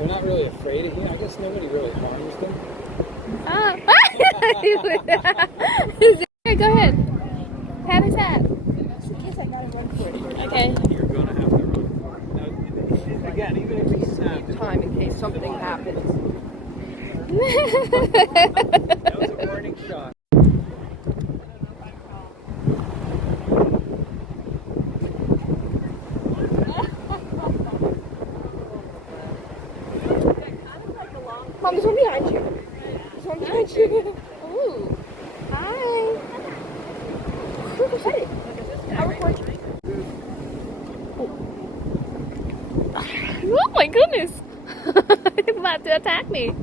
They're not really afraid of him. I guess nobody really harms them. Oh. Here, go ahead. Pat his hat. Okay. You're gonna have to run for it. Now, again, even if he snapped it, Time in case something happens. that was a warning shot. Mom, there's one behind you. There's one behind you. Ooh. Hi. Hey, I'll record you. Oh my goodness. He's about to attack me.